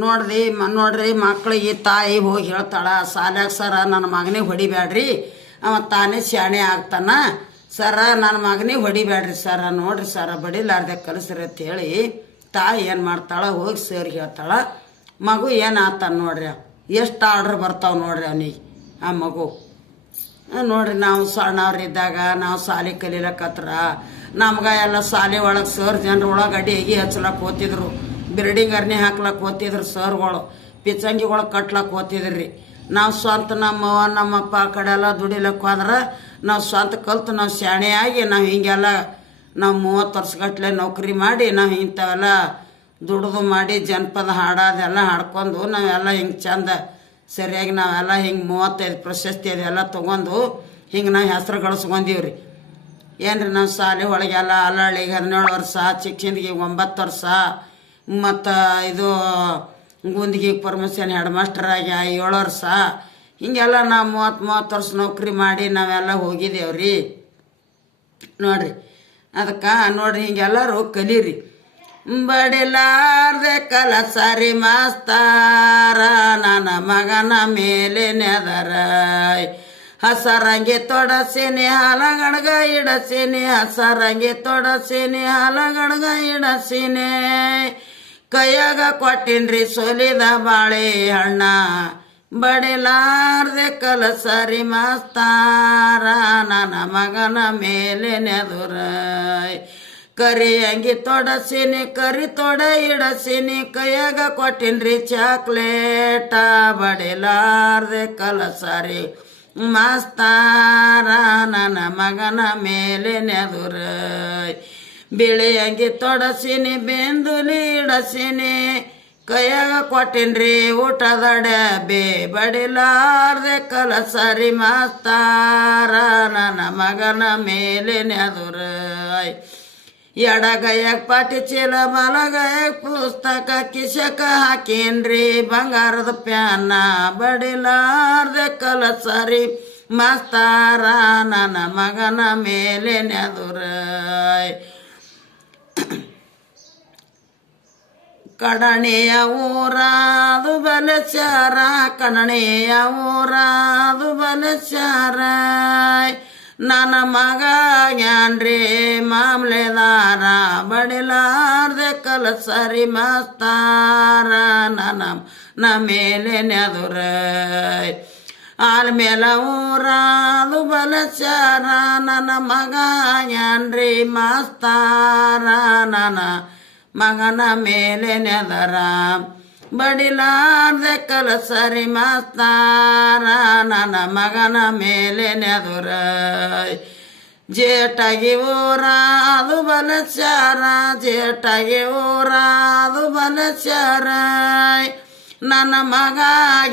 ನೋಡ್ರಿ ಮಕ್ಳಿಗೆ ತಾಯಿ ಹೋಗಿ ಹೇಳ್ತಾಳ ಸಾಲ್ಯಾಗ ಸರ ನನ್ನ ಮಗನಿಗೆ ಹೊಡಿಬ್ಯಾಡ್ರಿ ಅವ ತಾನೇ ಶಾಣೆ ಆಗ್ತಾನ ಸರ ನನ್ನ ಮಗನಿಗೆ ಹೊಡಿಬ್ಯಾಡ್ರಿ ಸರ ನೋಡ್ರಿ ಸರ ಬಡಿಲಾರ್ದೆ ಕಲಿಸ್ರಿ ಅಂತ ಹೇಳಿ ತಾಯಿ ಏನು ಮಾಡ್ತಾಳ ಹೋಗಿ ಸರ್ಗೆ ಹೇಳ್ತಾಳ ಮಗು ಏನು ಆತಾನ ನೋಡ್ರಿ ಎಷ್ಟು ಆರ್ಡ್ರ್ ಬರ್ತಾವೆ ನೋಡ್ರಿ ಅವನಿಗೆ ಆ ಮಗು ನೋಡ್ರಿ ನಾವು ಸಣ್ಣವ್ರಿದ್ದಾಗ ನಾವು ಶಾಲೆ ಕಲೀಲಕತ್ರ ನಮ್ಗೆ ಎಲ್ಲ ಶಾಲೆ ಒಳಗೆ ಸರ್ ಜನರ ಒಳಗೆ ಅಡಿಗೆ ಹಚ್ಲಕ್ಕೆ ಹೋಗ್ತಿದ್ರು ಬಿಲ್ಡಿಂಗ್ ಅರ್ನಿ ಹಾಕ್ಲಕ್ಕೆ ಹೋಗ್ತಿದ್ರು ಸರ್ಗಳು ಪಿಚ್ಚಂಗಿಗಳು ಕಟ್ಲಕ್ಕೆ ಹೋಗ್ತಿದ್ರಿ ರೀ ನಾವು ಸ್ವಂತ ನಮ್ಮವ್ವ ನಮ್ಮಪ್ಪ ಆ ಕಡೆ ಎಲ್ಲ ದುಡಿಲಕ್ಕೆ ಹೋದ್ರೆ ನಾವು ಸ್ವಂತ ಕಲ್ತು ನಾವು ಶಾಣೆಯಾಗಿ ನಾವು ಹಿಂಗೆಲ್ಲ ನಾವು 30 ವರ್ಷಗಟ್ಲೆ ನೌಕರಿ ಮಾಡಿ ನಾವು ಇಂಥವೆಲ್ಲ ದುಡ್ದು ಮಾಡಿ ಜನಪದ ಹಾಡೋದೆಲ್ಲ ಹಾಡ್ಕೊಂಡು ನಾವೆಲ್ಲ ಹಿಂಗೆ ಚಂದ ಸರಿಯಾಗಿ ನಾವೆಲ್ಲ ಹಿಂಗೆ 35 ಪ್ರಶಸ್ತಿ ಅದೆಲ್ಲ ತೊಗೊಂಡು ಹಿಂಗೆ ನಾವು ಹೆಸ್ರು ಗಳಿಸ್ಕೊಂಡೀವಿ ರೀ ಏನ್ರಿ ನಾವು ಶಾಲೆ ಒಳಗೆಲ್ಲ ಅಲ್ಲಳ್ಳಿಗೆ 17 ವರ್ಷ ಚಿಕ್ಕಂದಿಗೆ 9 ವರ್ಷ ಮತ್ತು ಇದು ಗುಂದಿಗೆ ಪರ್ಮಿಷನ್ ಹೆಡ್ ಮಾಸ್ಟರ್ ಆಗಿ 7 ವರ್ಷ ಹಿಂಗೆಲ್ಲ ನಾವು 30 ವರ್ಷ ನೌಕರಿ ಮಾಡಿ ನಾವೆಲ್ಲ ಹೋಗಿದ್ದೇವ್ರಿ ನೋಡ್ರಿ ಅದಕ್ಕೆ ನೋಡ್ರಿ ಹಿಂಗೆಲ್ಲರೂ ಕಲೀರಿ ಬಡಿಲಾರ್ದೆ ಕಲಸಾರಿ ಮಾಸ್ತಾರ ನನ್ನ ಮಗನ ಮೇಲೆ ನೆದರ ಹಸರಂಗೆ ತೊಡಸೇನೆ ಹಾಲಗಣಗ ಇಡಸೇನೆ ಹಸರಂಗೆ ತೊಡಸೇನೆ ಹಾಲಗಣಗ ಇಡಸೇನೆ ಕೈಯಾಗ ಕೊಟ್ಟಿನ್ರಿ ಸೊಲಿದ ಬಾಳೆ ಹಣ್ಣ ಬಡಿಲಾರ್ದೆ ಕಲಸರಿ ಮಾಸ್ತಾರ ನನ್ನ ಮಗನ ಮೇಲೆ ನೆದುರ ಕರಿ ಅಂಗಿ ತೊಡಸೀನಿ ಕರಿ ತೊಡ ಇಡಸೀನಿ ಕೈಯಾಗ ಕೊಟ್ಟಿನ್ರಿ ಚಾಕ್ಲೇಟ ಬಡಿಲಾರ್ದೆ ಕಲಸರಿ ಮಾಸ್ತಾರ ನನ್ನ ಮಗನ ಮೇಲೆ ನೆದುರ ಬಿಳಿ ಅಂಗಿ ತೊಡಸೀನಿ ಬೆಂದುಲಿ ಇಡಸೀನಿ ಕೈಯಾಗ ಕೊಟ್ಟಿನ್ರಿ ಊಟದ ಡಬ್ಬೆ ಬಡಿಲಾರ್ದೆ ಕಲಸರಿ ಮಾಸ್ತಾರ ನನ್ನ ಮಗನ ಮೇಲೆ ನೆದುರ ಎಡಗೈಯಾಗ ಪಾಟಿ ಚೀಲ ಬಲಗೈಯಾಗ ಪುಸ್ತಕ ಕಿಸಕ ಹಾಕೇನ್ರಿ ಬಂಗಾರದ ಪ್ಯಾನ ಬಡಿಲಾರ್ದೆ ಕಲಸರಿ ಮಾಸ್ತಾರ ನನ್ನ ಮಗನ ಮೇಲೆ ನೆದುರ ಕಡಣೆಯ ಊರಾದು ಬಲಚಾರ ಕಡಣೆಯ ಊರಾದು ಬಲಚಾರ ನನ್ನ ಮಗ ಜ್ಞಾನ್ರಿ ಮಾಮ್ಲೆದಾರ ಬಡಿಲಾರ್ದೆ ಕಲಸರಿ ಮಾಸ್ತಾರ ನನ್ನ ಮೇಲೆ ನೆದುರ ಆಲ್ಮೇಲ ಊರಾದು ಬಲಚಾರ ನನ್ನ ಮಗ ಜ್ಞಾನ್ರಿ ಮಾಸ್ತಾರ ನನ್ನ ಮಗನ ಮೇಲೆ ನೆದರ ಬಡಿಲಾರ್ದೆ ಕಲಸರಿ ಮಾಸ್ತಾರ ನನ್ನ ಮಗನ ಮೇಲೆ ನೆದುರ ಜೇಟಾಗಿ ಊರಾದು ಬಲಚಾರ ಜೇಟಾಗಿ ಊರಾದು ಬಲಚಾರ ನನ್ನ ಮಗ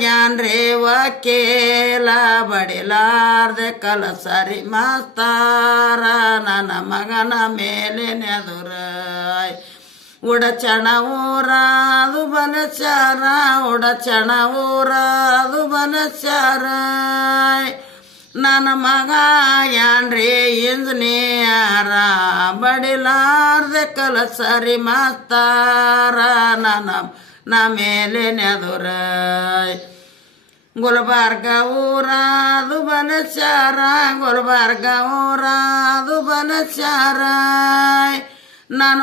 ಜ್ಞಾನ್ರಿ ವಕೀಲ ಬಡಿಲಾರ್ದೆ ಕಲಸರಿ ಮಾಸ್ತಾರ ನನ್ನ ಮಗನ ಮೇಲೆ ನೆದುರ ಉಡಚಣ ಊರಾದು ಬಲಚಾರ ಉಡಚಣ ಊರಾದು ಬಲಚಾರ ನನ್ನ ಮಗ ಯಾನ್ರಿ ಇಂಜಿನಿಯರ ಬಡಿಲಾರ್ದೆ ಕಲಸರಿ ಮಾಸ್ತಾರ ನನ್ನ ಮೇಲೆ ನೆದುರ ಗುಲ್ಬರ್ಗ ಊರಾದು ಬಲಚಾರ ಗುಲ್ಬರ್ಗ ಊರಾದು ಬಲಚಾರ ನನ್ನ